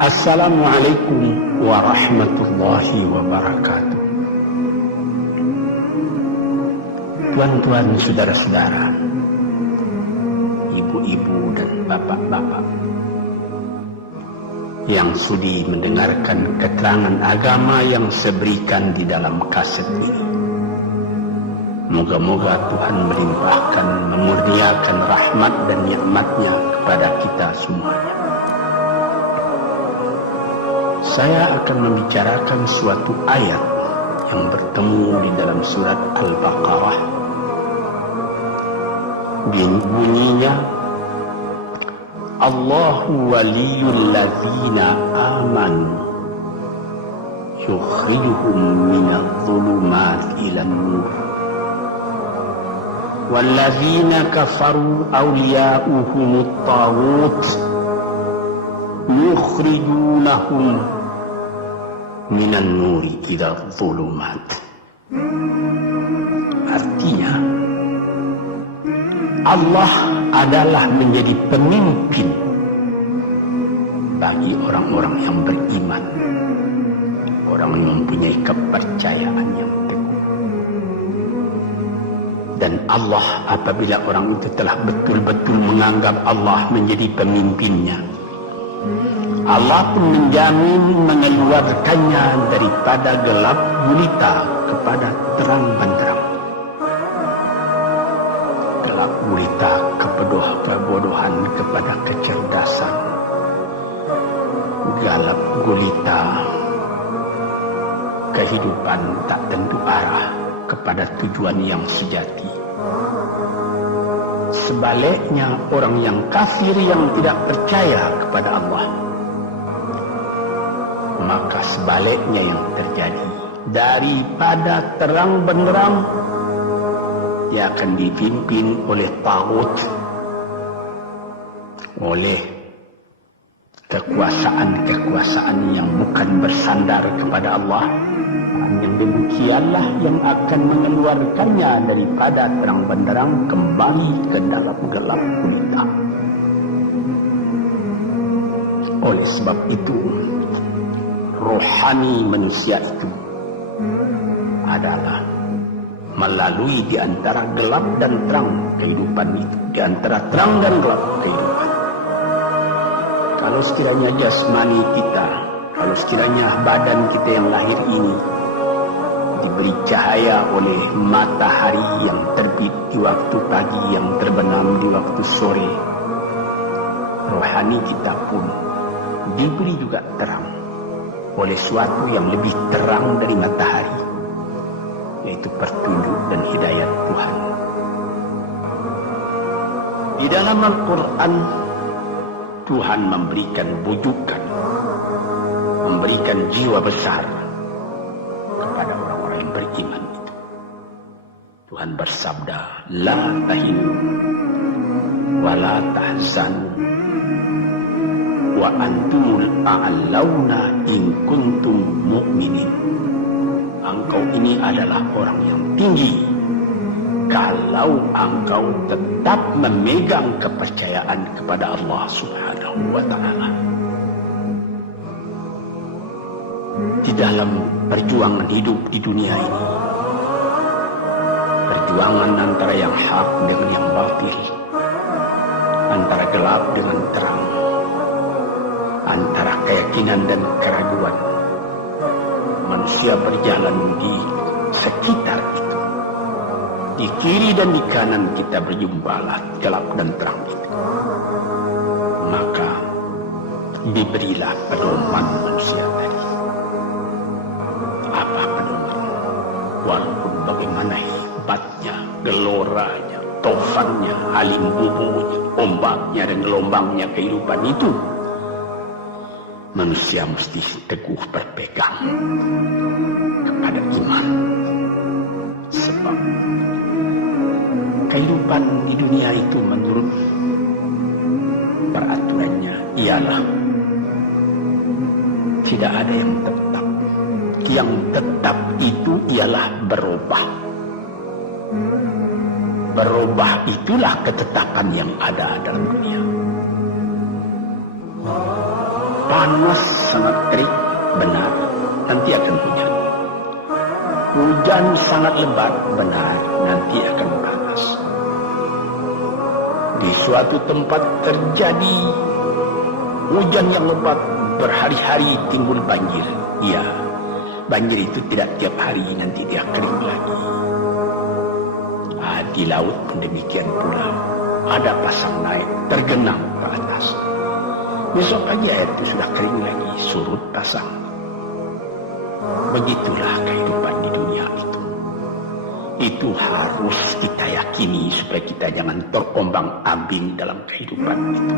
Assalamualaikum warahmatullahi wabarakatuh. Tuan-tuan, saudara-saudara, ibu-ibu dan bapak-bapak yang sudi mendengarkan keterangan agama yang saya berikan di dalam kaset ini. Moga-moga Tuhan melimpahkan, memurniakan rahmat dan nikmat-Nya kepada kita semuanya. Saya akan membicarakan suatu ayat yang bertemu di dalam surat Al-Baqarah. Bunyinya, Allahu waliyul ladzina amanu yukhrijuhum minadh dhulumati ilan nur wal ladzina kafaru awliya'uhumut taghut yukhrijunahum minan nuri ila dhulumat. Artinya, Allah adalah menjadi pemimpin bagi orang-orang yang beriman, orang yang mempunyai kepercayaan yang teguh. Dan Allah, apabila orang itu telah betul-betul menganggap Allah menjadi pemimpinnya, Allah pun menjamin mengeluarkannya daripada gelap gulita kepada terang benderang. Gelap gulita kebodohan kepada kecerdasan. Gelap gulita kehidupan tak tentu arah kepada tujuan yang sejati. Sebaliknya, orang yang kafir yang tidak percaya kepada Allah, maka sebaliknya yang terjadi, daripada terang benderang ia akan dipimpin oleh taghut, oleh kekuasaan yang bukan bersandar kepada Allah. Yang demikianlah yang akan mengeluarkannya daripada terang benderang kembali ke dalam gelap gulita. Oleh sebab itu, rohani manusia itu adalah melalui di antara gelap dan terang kehidupan itu, di antara terang dan gelap kehidupan. Kalau sekiranya jasmani kita, kalau sekiranya badan kita yang lahir ini diberi cahaya oleh matahari yang terbit di waktu pagi, yang terbenam di waktu sore, rohani kita pun diberi juga terang oleh suatu yang lebih terang dari matahari, yaitu petunjuk dan hidayat Tuhan. Di dalam Al-Quran, Tuhan memberikan bujukan, memberikan jiwa besar kepada orang-orang yang beriman itu. Tuhan bersabda, La tahinu wa la tahzanu wa antumul a'launa in kuntum mu'minin. Engkau ini adalah orang yang tinggi kalau engkau tetap memegang kepercayaan kepada Allah Subhanahu wa ta'ala. Di dalam perjuangan hidup di dunia ini, perjuangan antara yang hak dengan yang batil, antara gelap dengan terang, antara keyakinan dan keraguan, manusia berjalan di sekitar itu. Di kiri dan di kanan kita berjumpalah gelap dan terang itu. Maka diberilah pedoman manusia tadi. Apa pedoman? Walaupun bagaimana hebatnya, geloranya, tofannya, alim bubunya, ombaknya dan gelombangnya kehidupan itu, manusia mesti teguh berpegang kepada iman. Sebab kehidupan di dunia itu menurut peraturannya ialah tidak ada yang tetap. Yang tetap itu ialah berubah. berubah, itulah ketetapan yang ada dalam dunia. Panas sangat terik, benar, nanti akan hujan. Hujan sangat lebat, benar, nanti akan panas. Di suatu tempat terjadi hujan yang lebat, berhari-hari timbul banjir. Ya, banjir itu tidak tiap hari, nanti dia kering lagi. Di laut pun demikian pula. Ada pasang naik, tergenang ke atas. Besok pagi air itu sudah kering lagi, surut pasang. Begitulah kehidupan di dunia itu. Itu harus kita yakini supaya kita jangan terombang-ambing dalam kehidupan itu.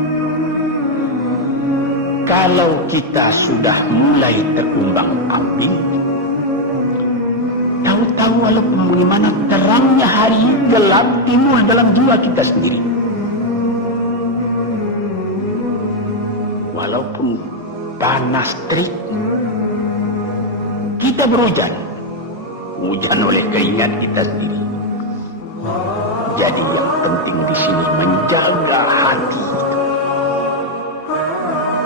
Kalau kita sudah mulai terombang-ambing, tahu-tahu walaupun bagaimana terangnya hari gelap timbul dalam jiwa kita sendiri. Walaupun panas terik, kita berhujan. Hujan oleh keringat kita sendiri. Jadi yang penting di sini menjaga hati itu.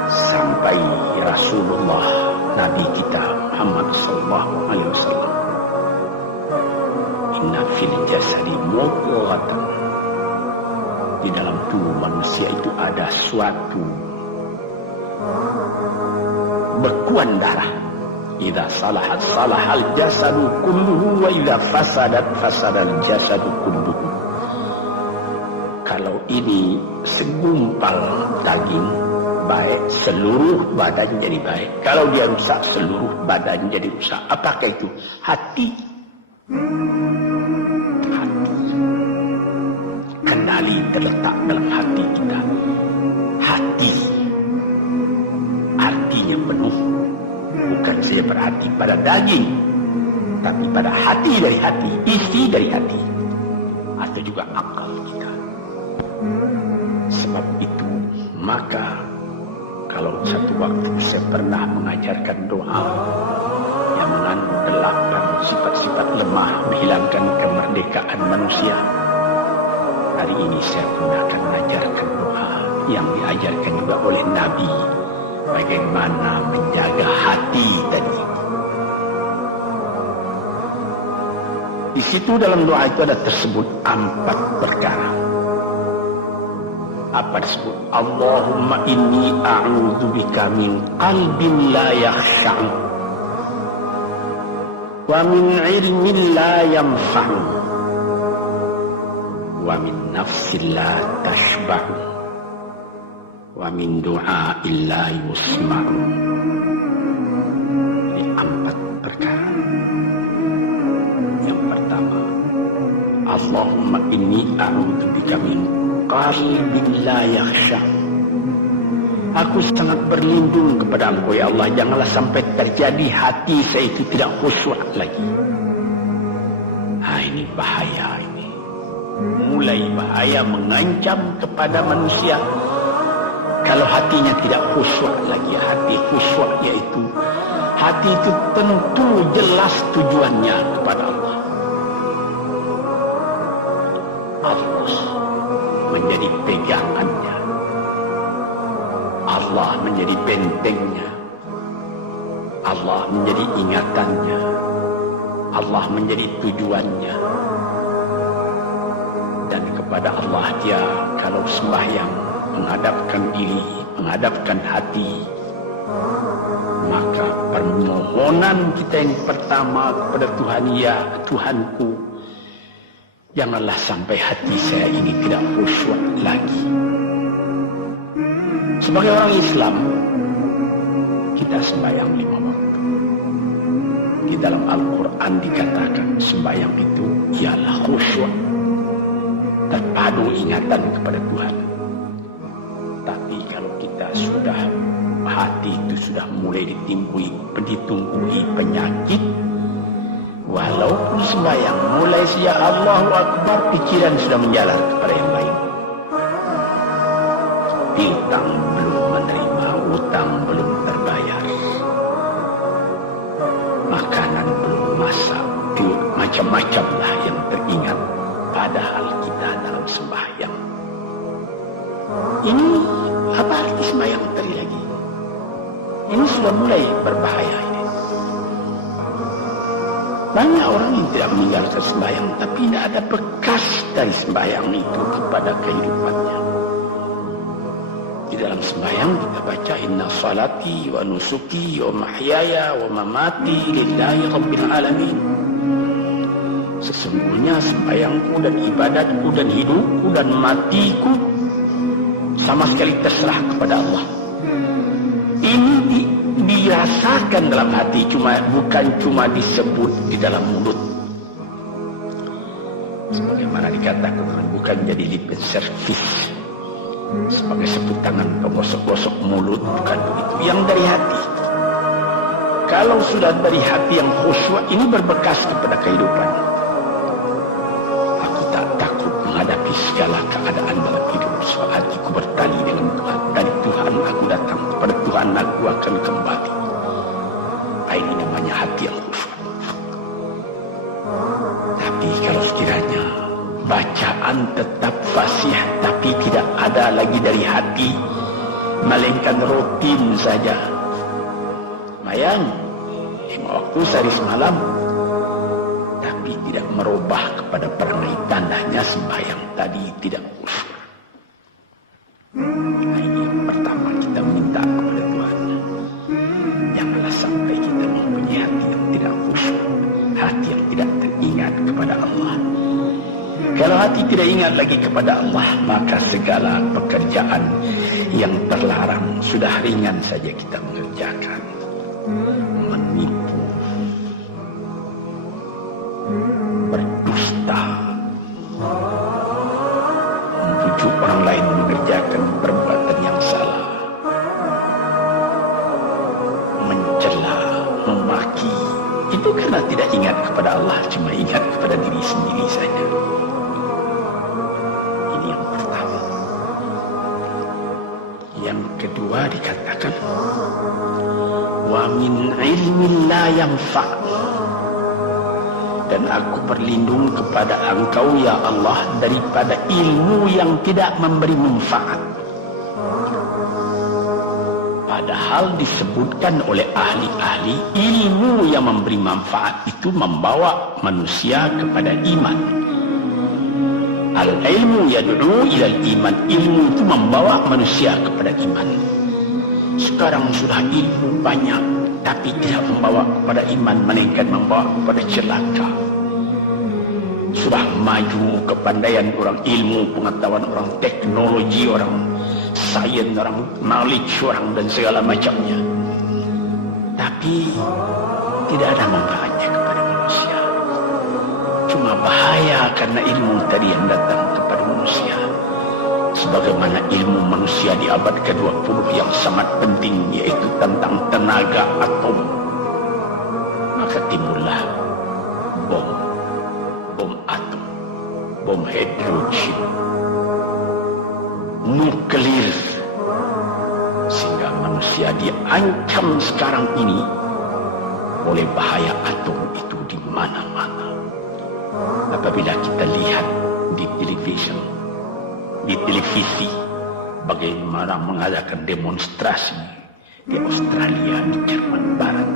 Sampai Rasulullah Nabi kita Muhammad sallallahu alaihi wasallam, inna fil jasadi mudghatan, di dalam tubuh manusia itu ada suatu bekuan darah. Idza salahat salahal jasadu kulluhu wa idza fasadat fasadal jasadu kulluhu. Kalau ini segumpal daging baik, seluruh badan jadi baik. Kalau dia rusak, seluruh badan jadi rusak. Apakah itu? Hati. Kendali terletak dalam hati kita. Hati artinya penuh, bukan saja berarti pada daging, tapi pada hati dari hati, isi dari hati, atau juga akal kita. Sebab itu maka kalau satu waktu saya pernah mengajarkan doa yang mengandung 8 sifat-sifat lemah menghilangkan kemerdekaan manusia. Hari ini saya pun akan mengajarkan doa yang diajarkan juga oleh Nabi, bagaimana menjaga hati tadi. Di situ dalam doa itu ada tersebut 4 perkara. Apa disebut? Allahumma inni a'udzubika min qalbin la yakhsha'u wa min ilmin la yanfa'u wa min nafsin la tashba'u wa min du'a'in la yusma'u. Ini 4 perkara. Yang pertama, Allahumma inni a'udzubika min qalbin la yakhsha. Aku sangat berlindung kepada Engkau ya Allah, janganlah sampai terjadi hati saya itu tidak khusyuk lagi. Ini bahaya ini. Mulai bahaya mengancam kepada manusia kalau hatinya tidak khusyuk lagi. Hati khusyuk yaitu hati itu tentu jelas tujuannya kepada Allah. Allah menjadi pegangannya, Allah menjadi bentengnya, Allah menjadi ingatannya, Allah menjadi tujuannya. Dan kepada Allah dia kalau sembahyang menghadapkan diri, menghadapkan hati, maka permohonan kita yang pertama kepada Tuhan, ya Tuhanku, janganlah sampai hati saya ini tidak khusyuk lagi. Sebagai orang Islam, kita sembahyang 5 waktu. Di dalam Al-Quran dikatakan sembahyang itu ialah khusyuk, terpadu ingatan kepada Tuhan. Tapi kalau kita sudah, hati itu sudah mulai ditumbuhi penyakit, walaupun sembahyang mulai sejak Allahu Akbar, pikiran sudah menjalar kepada yang lain. Piutang belum menerima, utang belum terbayar, makanan belum masak, macam-macam lah yang teringat. Padahal kita sembahyang. Ini apa arti sembahyang tadi lagi? Ini sudah mulai berbahaya ini. Banyak orang yang tidak meninggalkan sembahyang, tapi tidak ada bekas dari sembahyang itu kepada kehidupannya. Di dalam sembahyang kita baca inna salati wa nusuki wa mahyaya wa mamati lillahi rabbil alamin. Sesungguhnya sembahyangku dan ibadatku dan hidupku dan matiku sama sekali terserah kepada Allah. Ini dirasakan dalam hati, bukan cuma disebut di dalam mulut. Sebagaimana dikatakan, bukan jadi lip service sebagai seput tangan penggosok-gosok mulut, bukan begitu. Yang dari hati. Kalau sudah dari hati yang khusyuk, ini berbekas kepada kehidupan. Aku tak takut menghadapi segala keadaan dalam hidup, sebab hatiku bertali dengan Tuhan. Dari Tuhan aku datang, kepada Tuhan aku akan kembali. Ini namanya hati yang khusyuk. Tapi kalau sekiranya bacaan tetap fasih, tapi tidak ada lagi dari hati, melainkan rutin saja. Lumayan 5 waktu sehari semalam, tapi tidak merubah kepada perangai tandanya sembahyang tadi tidak khusyuk. Nah, ini yang pertama kita minta kepada Tuhan. Janganlah sampai kita mempunyai hati yang tidak khusyuk, hati yang tidak teringat kepada Allah. Kalau hati tidak ingat lagi kepada Allah, maka segala pekerjaan yang terlarang sudah ringan saja kita mengerjakan. Menipu, berdusta, membujuk orang lain mengerjakan perbuatan yang salah, mencela, memaki. Itu karena tidak ingat kepada Allah, cuma ingat kepada diri sendiri saja. Ini yang pertama. Yang kedua dikatakan, wa min ilmin la yanfa'. Dan aku berlindung kepada Engkau ya Allah daripada ilmu yang tidak memberi manfaat. Padahal disebutkan oleh ahli-ahli, ilmu yang memberi manfaat itu membawa manusia kepada iman. Al-ilmu yad'u ilal iman. Ilmu itu membawa manusia kepada iman. Sekarang sudah ilmu banyak, tapi tidak membawa kepada iman, melainkan membawa kepada celaka. Sudah maju kepandaian orang, ilmu, pengetahuan orang, teknologi orang, sains orang, knowledge orang, dan segala macamnya. Tapi tidak ada manfaatnya kepada manusia. Cuma bahaya karena ilmu tadi yang datang kepada manusia. Sebagaimana ilmu manusia di abad ke-20 yang sangat penting, yaitu tentang tenaga atom. Maka timbullah bom atom, bom hidrogen, nuklir, sehingga manusia diancam sekarang ini oleh bahaya atom itu di mana-mana. Apabila kita lihat di televisi bagaimana mengadakan demonstrasi di Australia, di Jerman Barat,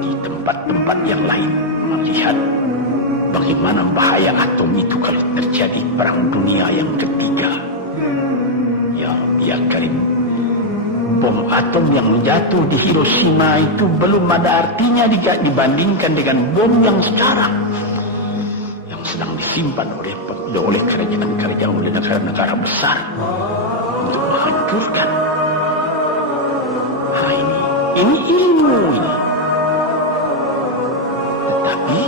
di tempat-tempat yang lain, melihat bagaimana bahaya atom itu kalau terjadi perang dunia yang ketiga. Ya Karim, bom atom yang jatuh di Hiroshima itu belum ada artinya dibandingkan dengan bom yang sekarang, yang sedang disimpan oleh kerajaan-kerajaan, oleh negara-negara besar untuk menghancurkan. Nah, ini ilmu ini. Tetapi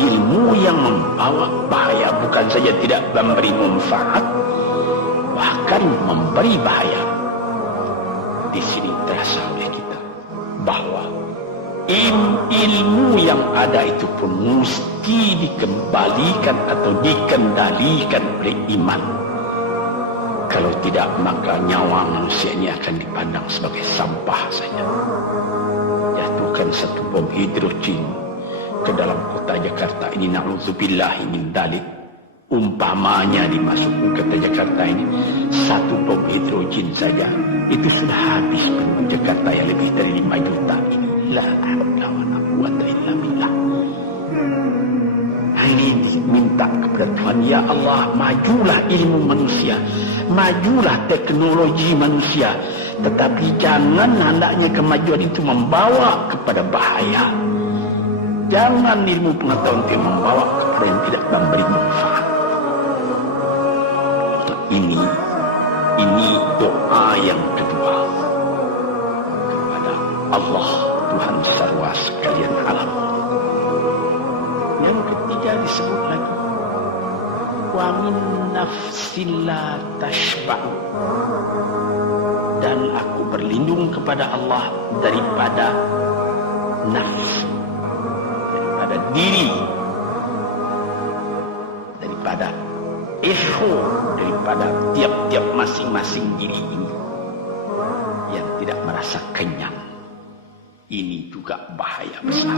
ilmu yang membawa bahaya, bukan saja tidak memberi manfaat, bahkan memberi bahaya. Di sini terasa oleh kita bahwa ilmu yang ada itu pun mesti dikembalikan atau dikendalikan oleh iman. Kalau tidak, maka nyawa manusia ini akan dipandang sebagai sampah saja. Jatuhkan satu bom hidrogen ke dalam kota Jakarta ini, na'udzubillahi min dzalik, Umpamanya dimasukkan ke Jakarta ini, satu bom hidrogen saja, itu sudah habis penduduk Jakarta yang lebih dari 5 juta ini. La haula wala quwwata illa billah. Ini diminta kepada Tuhan, ya Allah, majulah ilmu manusia, majulah teknologi manusia, tetapi jangan hendaknya kemajuan itu membawa kepada bahaya. Jangan ilmu pengetahuan itu membawa kepada yang tidak memberi manfaat. Ini doa yang kedua kepada Allah Tuhan sarwa sekalian alam. Yang ketiga disebut lagi, wa min nafsin la tashba'u, dan aku berlindung kepada Allah daripada nafsu, daripada diri, daripada ego, daripada tiap-tiap masing-masing diri ini yang tidak merasa kenyang. Ini juga bahaya besar.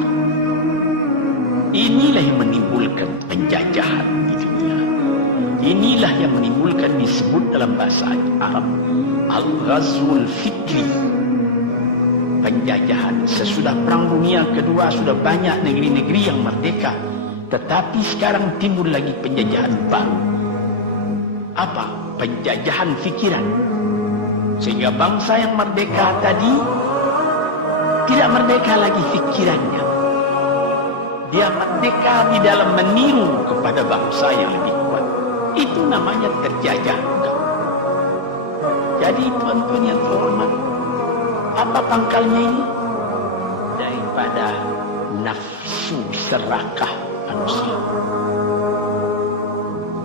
Inilah yang menimbulkan penjajahan di dunia. Inilah yang menimbulkan, disebut dalam bahasa Arab, al-ghazwul fikri, penjajahan. Sesudah Perang Dunia Kedua sudah banyak negeri-negeri yang merdeka, tetapi sekarang timbul lagi penjajahan baru. Apa? Penjajahan fikiran. Sehingga bangsa yang merdeka tadi tidak merdeka lagi fikirannya. Dia merdeka di dalam meniru kepada bangsa yang lebih kuat. Itu namanya terjajah juga. Jadi tuan-tuan yang terhormat, apa pangkalnya ini? Daripada nafsu serakah manusia.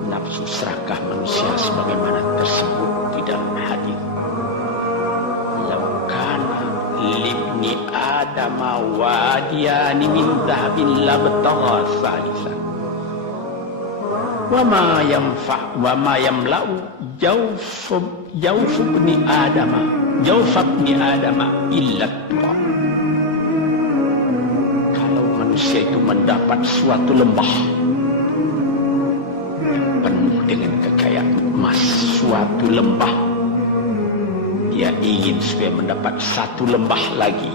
Nafsu serakah manusia sebagaimana tersebut di dalam hadis. Laukana libni adama wadiyani min dhahabin labtagha salisan wa ma yanfa wa ma yamla'u jawf ibni adama illa turab. Kalau manusia itu mendapat suatu lembah penuh dengan kekayaan emas, suatu lembah, dia ingin supaya mendapat satu lembah lagi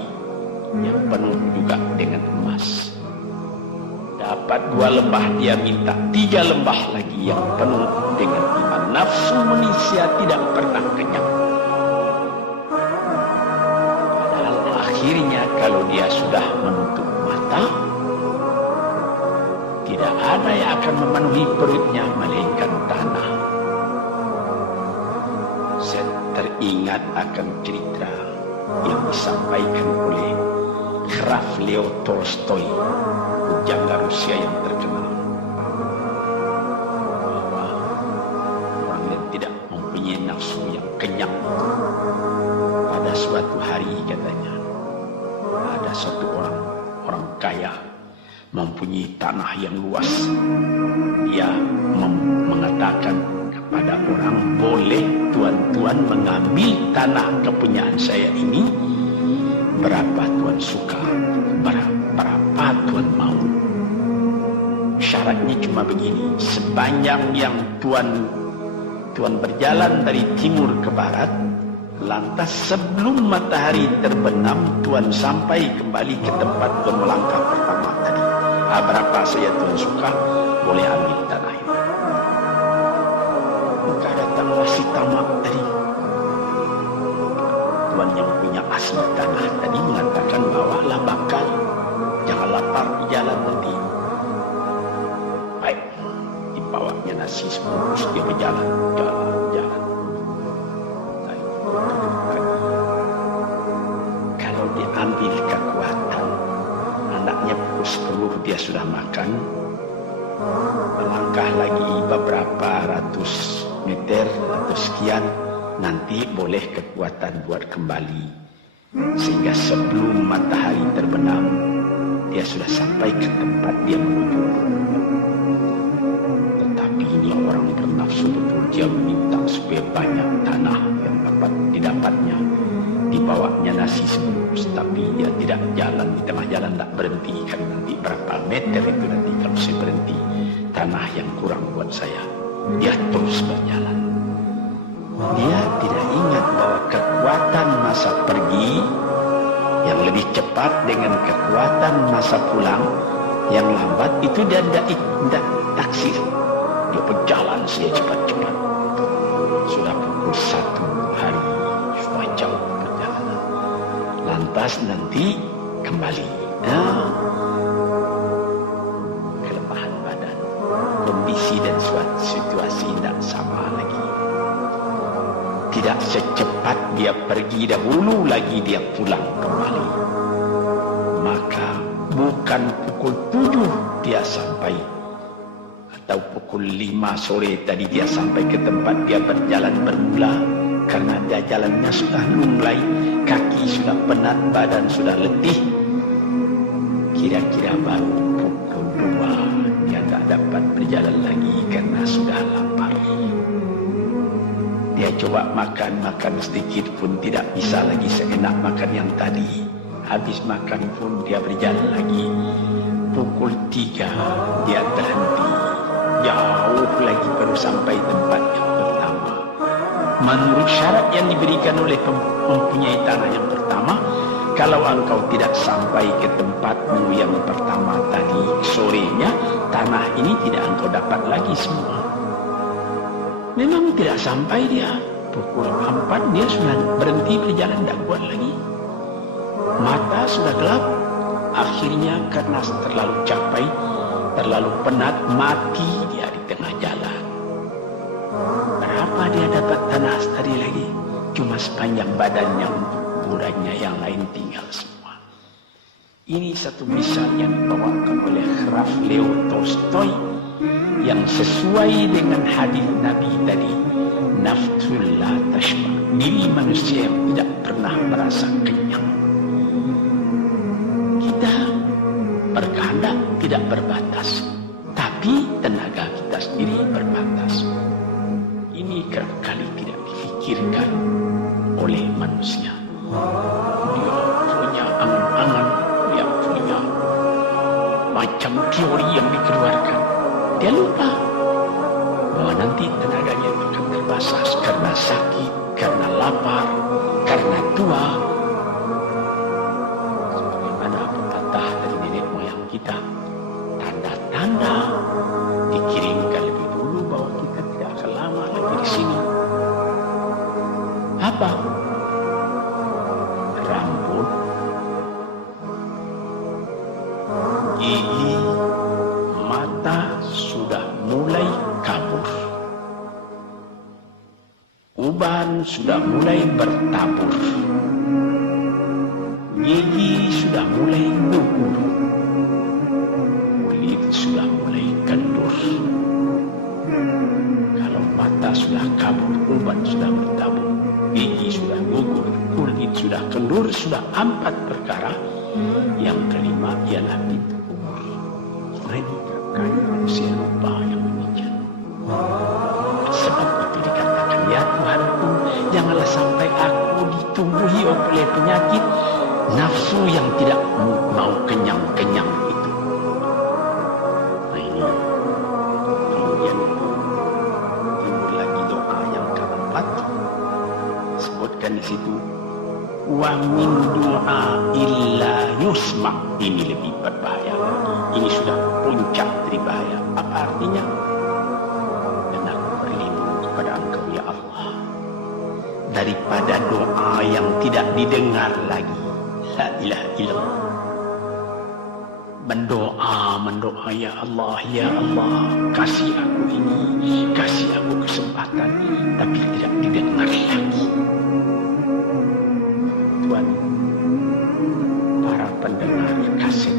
yang penuh juga dengan emas. Dapat 2 lembah, dia minta 3 lembah lagi yang penuh dengan iman. Nafsu manusia tidak pernah kenyang. Padahal akhirnya kalau dia sudah menutup mata, tidak ada yang akan memenuhi perutnya melainkan tanah. Saya teringat akan cerita yang disampaikan oleh Graf Leo Tolstoy, pujangga Rusia yang terkenal, bahwa orang yang tidak mempunyai nafsu yang kenyang, pada suatu hari katanya ada satu orang kaya mempunyai tanah yang luas. Dia mengatakan kepada orang, boleh tuan-tuan mengambil tanah kepunyaan saya ini, berapa tuan suka, berapa tuan mau. Syaratnya cuma begini, sepanjang yang tuan berjalan dari timur ke barat, lantas sebelum matahari terbenam, tuan sampai kembali ke tempat tuan melangkah pertama tadi. Berapa saya tuan suka, boleh ambil tanah ini. Maka datanglah si tamak tadi. Tuan yang punya asli tanah tadi mengatakan, bawalah bakal, jangan lapar di jalan nanti. Baik, dibawanya nasi sebungkus, dia berjalan. Kalau diambil kekuatan, anaknya pukul 10 dia sudah makan, melangkah lagi beberapa ratus meter atau sekian, nanti boleh kekuatan buat kembali, sehingga sebelum matahari terbenam dia sudah sampai ke tempat dia menuju. Tetapi ini orang bernafsu betul, dia meminta supaya banyak tanah yang dapat didapatnya. Dibawanya nasi sebungkus, tapi dia tidak jalan di tengah jalan, tak berhenti, kan nanti berapa meter itu nanti kalau saya berhenti tanah yang kurang buat saya. Dia terus berjalan. Dia tidak ingat bahwa kekuatan masa pergi yang lebih cepat dengan kekuatan masa pulang yang lambat itu dia tidak taksir. Dia berjalan saja cepat-cepat. Sudah pukul 1 hari, sudah jauh perjalanan. Lantas nanti kembali. Kelemahan badan, kondisi dan suatu situasi tidak sama lagi. Tidak secepat dia pergi dahulu lagi dia pulang kembali. Maka bukan pukul 7 dia sampai, atau pukul 5 sore tadi dia sampai ke tempat dia berjalan bermula, karena dia jalannya sudah lunglai, kaki sudah penat, badan sudah letih. Kira-kira baru pukul 2 dia tak dapat berjalan lagi karena sudah lapar. Dia coba makan sedikit pun tidak bisa lagi seenak makan yang tadi. Habis makan pun dia berjalan lagi. Pukul 3 dia terhenti. Jauh lagi baru sampai tempat yang pertama. Menurut syarat yang diberikan oleh mempunyai tanah yang pertama, kalau engkau tidak sampai ke tempatmu yang pertama tadi sorenya, tanah ini tidak engkau dapat lagi semua. Memang tidak sampai dia. Pukul 4 dia sudah berhenti berjalan, tidak kuat lagi. Mata sudah gelap. Akhirnya karena terlalu capek, terlalu penat, mati dia di tengah jalan. Berapa dia dapat tanah tadi lagi? Cuma sepanjang badannya, badannya yang lain tinggal semua. Ini satu misal yang dibawakan oleh Graf Leo Tolstoy yang sesuai dengan hadis Nabi tadi. Nafsul la tashba, diri manusia yang tidak pernah merasa kenyang. Kita berkehendak tidak berbatas, tapi tenaga kita sendiri berbatas. Ini kerap kali tidak difikirkan oleh manusia. Dia punya angan-angan, dia punya macam teori yang dikeluarkan. Dia lupa bahwa nanti tenaganya akan terbatas karena sakit, karena lapar, karena tua. Sebagaimana pepatah dari nenek moyang kita, tanda-tanda dikirimkan lebih dulu bahwa kita tidak akan lama lagi di sini. Apa? Rambut, gigi, mata sudah mulai kabur. Uban sudah mulai bertabur. Gigi sudah mulai gugur. Kulit sudah mulai kendur. Kalau mata sudah kabur, uban sudah bertabur, gigi sudah gugur, kulit sudah kendur, sudah 4 perkara. Yang kelima ialah pintu umur. Ini kan manusia lupa yang demikian. Sebab itu dikatakan, ya Tuhanku, janganlah sampai aku ditumbuhi oleh penyakit nafsu yang tidak mau kenyang-kenyang itu. Nah ini kemudian timbul lagi doa yang keempat, sebutkan di situ, wa min du'a illa yusma. Ini lebih berbahaya lagi. Ini sudah puncak dari bahaya. Apa artinya? Dan aku berlindung kepada Engkau ya Allah daripada doa yang tidak didengar lagi. La ilaha illallah. Mendoa ya Allah, kasih aku ini, kasih aku kesempatan, tapi tidak didengar lagi. Tuhan, para pendengar kaset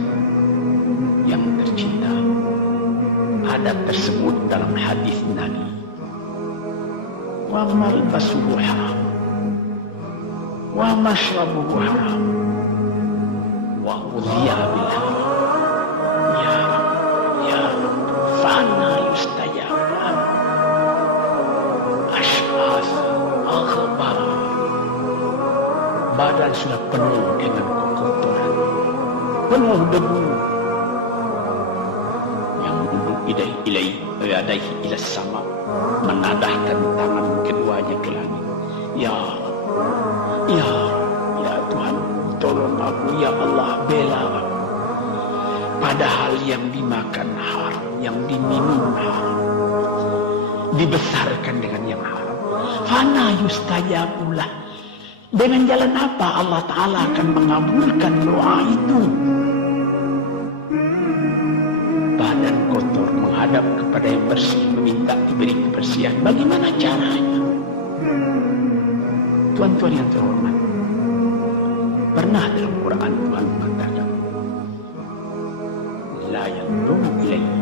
yang tercinta, ada tersebut dalam hadis Nabi, wa malbasuhu haram, wa mashrabuhu haram, wa udhiya bil haram. Ya Rab, ya Rab, fana yustajab lahu. Ash'as aghbar. Badan sudah penuh dengan kotoran, penuh debu. Yang duduk yadaihi ila sama, menadahkan tangan keduanya ke langit. Ya Tuhan, tolong aku, ya Allah, bela aku. Padahal yang dimakan haram, yang diminum haram, dibesarkan dengan yang haram. Fana yustajabulah. Dengan jalan apa Allah Ta'ala akan mengabulkan doa itu? Badan kotor menghadap kepada yang bersih, meminta diberi kebersihan. Bagaimana caranya? Tuan-tuan yang terhormat, pernah dalam Quran Tuhan mengatakan, la yanzuru ilaihi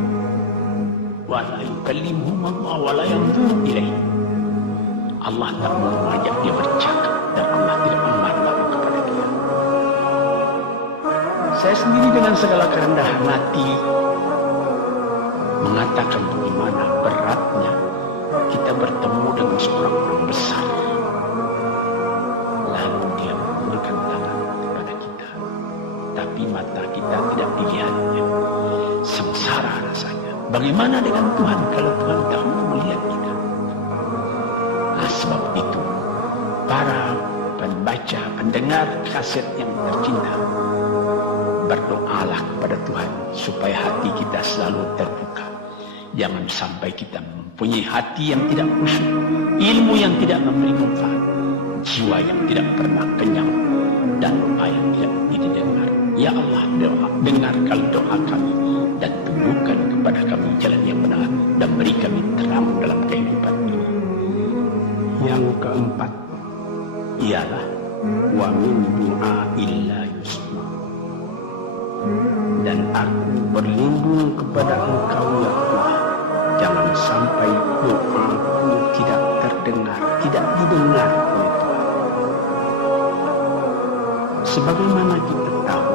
wa la yukallimuhum Allah wa la yanzuru ilaihi. Allah tak mau mengajak dia bercakap dan Allah tidak memandang kepada dia. Saya sendiri dengan segala kerendahan hati mengatakan bagaimana beratnya kita bertemu dengan seorang orang besar, lalu dia mengulurkan tangan kepada kita, tapi mata kita tidak dilihatnya. Sengsara rasanya. Bagaimana dengan Tuhan kalau Tuhan tak mau melihat kita? Nah, sebab itu para pembaca, pendengar kaset yang tercinta, berdoalah kepada Tuhan supaya hati kita selalu terbuka. Jangan sampai kita mempunyai hati yang tidak khusyuk, ilmu yang tidak memberi manfaat, jiwa yang tidak pernah kenyang, dan doa yang tidak didengar. Ya Allah, dengarkan doa kami dan tunjukkan kepada kami jalan yang benar dan beri kami terang dalam kehidupan ini. Yang keempat ialah wa min du'ail la yusma. Dan aku berlindung kepada Engkau ya Allah, jangan sampai doaku tidak terdengar, tidak didengar oleh Tuhan. Sebagaimana kita tahu,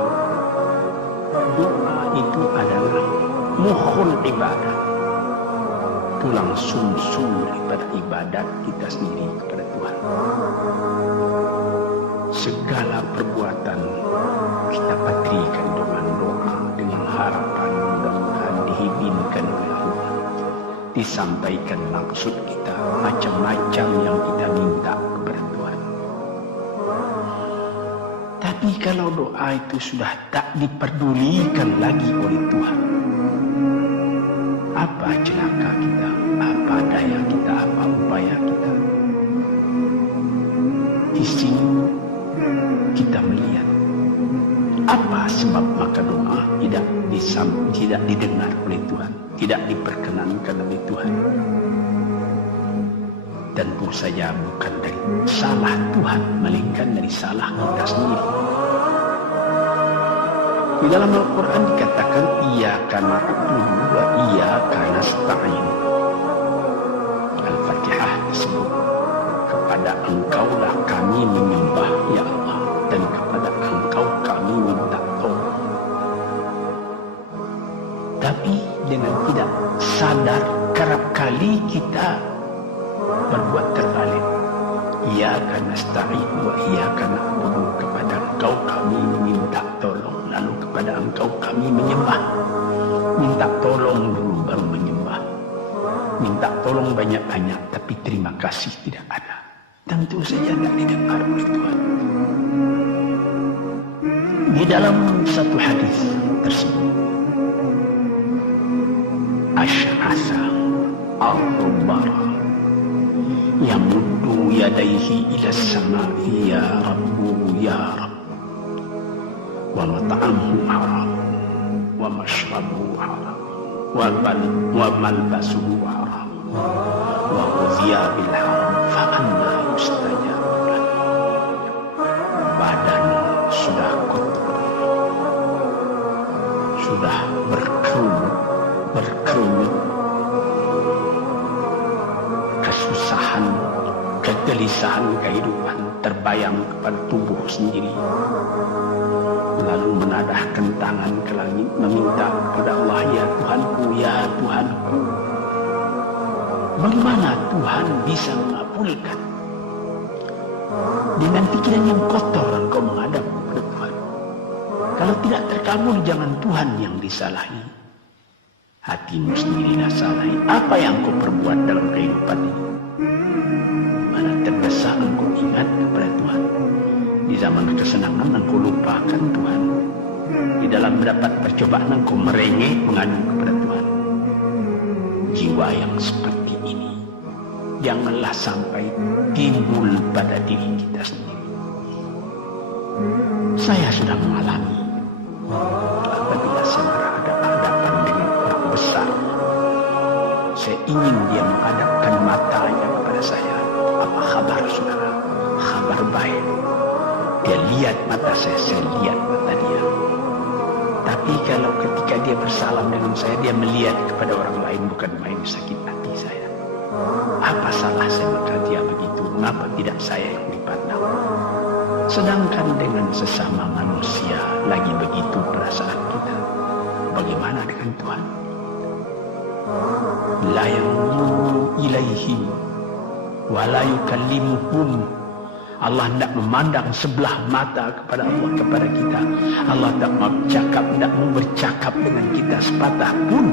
doa itu adalah mukhul ibadah, tulang sumsum daripada ibadat kita sendiri kepada Tuhan. Segala perbuatan kita patrikan dengan doa, dengan harapan mudah-mudahan diizinkan oleh Allah, disampaikan maksud kita, macam-macam yang kita minta kepada Tuhan. Tapi kalau doa itu sudah tak diperdulikan lagi oleh Tuhan, apa celaka kita, apa daya kita, apa upaya kita? Di sini kita melihat apa sebab maka doa tidak didengar oleh Tuhan, tidak diperkenankan oleh Tuhan. Tentu saja bukan dari salah Tuhan, melainkan dari salah kita sendiri. Di dalam Al-Quran dikatakan iyyaka na'budu wa iyyaka nasta'in. Al-Fatihah disebut, kepada Engkaulah kami menyembah ya Allah, dan kepada Engkau kami minta tolong. Tapi dengan tidak sadar, kerap kali kita berbuat terbalik. Iyyaka nasta'in wa iyyaka na'budu, kepada Engkau kami minta tolong, lalu kepada Engkau kami menyembah. Minta tolong dulu baru menyembah. Minta tolong banyak-banyak tapi terima kasih tidak ada. Tentu saja tidak didengar oleh Tuhan. Di dalam satu hadis tersebut, Asy'asa al-Bara yamuddu yadaihi ila samai ya Rabbu ya Rabb, wa mat'amuhu haram wa mashrabuhu haram wa malbasuhu haram wa ghudhiya bil haram fa anna yustajabu lahu. Badan sudah kotor, sudah berkerumit, kesusahan, kegelisahan kehidupan terbayang kepada tubuh sendiri, lalu menadahkan tangan ke langit meminta kepada Allah, ya Tuhanku, ya Tuhanku. Bagaimana Tuhan bisa mengabulkan? Dengan pikiran yang kotor engkau menghadap kepada Tuhan. Kalau tidak terkabul, jangan Tuhan yang disalahi, Hatimu sendiri nasai. Apa yang kau perbuat dalam kehidupan ini? Mana terdesak engkau ingat kepada Tuhan. Di zaman kesenangan engkau lupakan Tuhan. Di dalam mendapat percobaan engkau merengek mengadu kepada Tuhan. Jiwa yang seperti ini janganlah sampai timbul pada diri kita sendiri. Saya sudah mengalami apabila saya berhadapan dengan orang besar, saya ingin dia menghadapkan matanya kepada saya. Apa kabar saudara? Kabar baik. Dia lihat mata saya lihat mata dia. Tapi kalau ketika dia bersalam dengan saya, dia melihat kepada orang lain, bukan main sakit hati saya. Apa salah saya maka dia begitu? Mengapa tidak saya yang dipandang? Sedangkan dengan sesama manusia lagi begitu perasaan kita. Bagaimana dengan Tuhan? La yanzuru ilaihim wa la yukallimuhum. Allah tidak memandang sebelah mata kepada Allah, kepada kita. Allah tak mau bercakap dengan kita sepatah pun.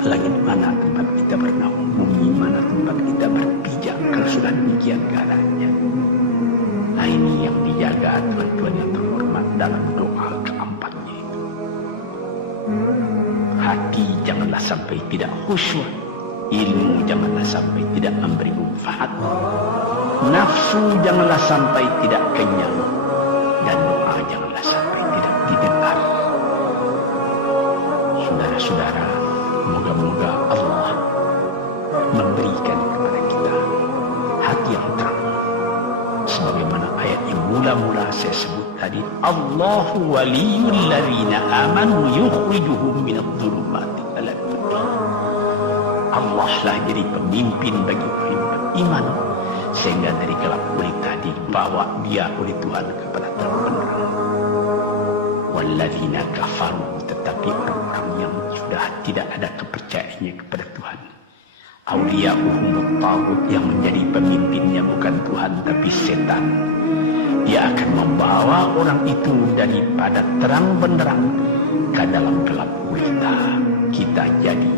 Langit mana tempat kita bernaung, bumi mana tempat kita berpijak kalau sudah demikian keadaannya. Nah, ini yang dijaga tuan-tuan yang terhormat dalam doa keempatnya itu. Hati janganlah sampai tidak khusyuk, ilmu janganlah sampai tidak memberi manfaat, nafsu janganlah sampai tidak kenyang, dan doa janganlah sampai tidak didengar. Saudara-saudara, moga-moga Allah memberikan kepada kita hati yang terang. Sebagaimana ayat yang mula-mula saya sebut tadi, Allahu waliyul ladzina amanu yukhrijuhum minadh-dhulumati ilan nur. Allah lah jadi pemimpin bagi orang beriman, sehingga dari gelap gulita dibawa dia oleh Tuhan kepada terang benderang. Walladzina kafaru, tetapi orang-orang yang sudah tidak ada kepercayaannya kepada Tuhan, awliya'uhumut taghut, yang menjadi pemimpinnya bukan Tuhan tapi setan. Dia akan membawa orang itu daripada terang benderang ke dalam gelap gulita. Kita jadi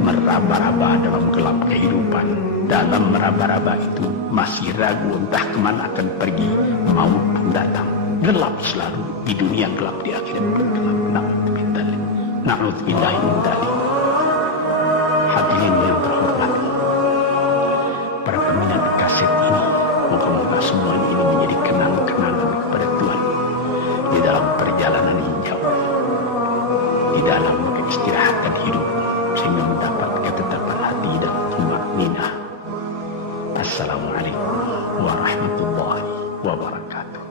meraba-raba dalam gelap kehidupan. Dalam meraba-raba itu masih ragu entah kemana akan pergi. Maut pun datang. Gelap selalu. Di dunia gelap, di akhirat pun gelap. Na'udzubillahi min dzalik. Hadirin yang terhormat, para peminat kaset ini, moga-moga semuanya ini menjadi kenang-kenangan kepada Tuhan di dalam perjalanan yang jauh, di dalam keistirahatan hidup, sehingga mendapat ketetapan hati dan tumakninah. Assalamualaikum warahmatullahi wabarakatuh.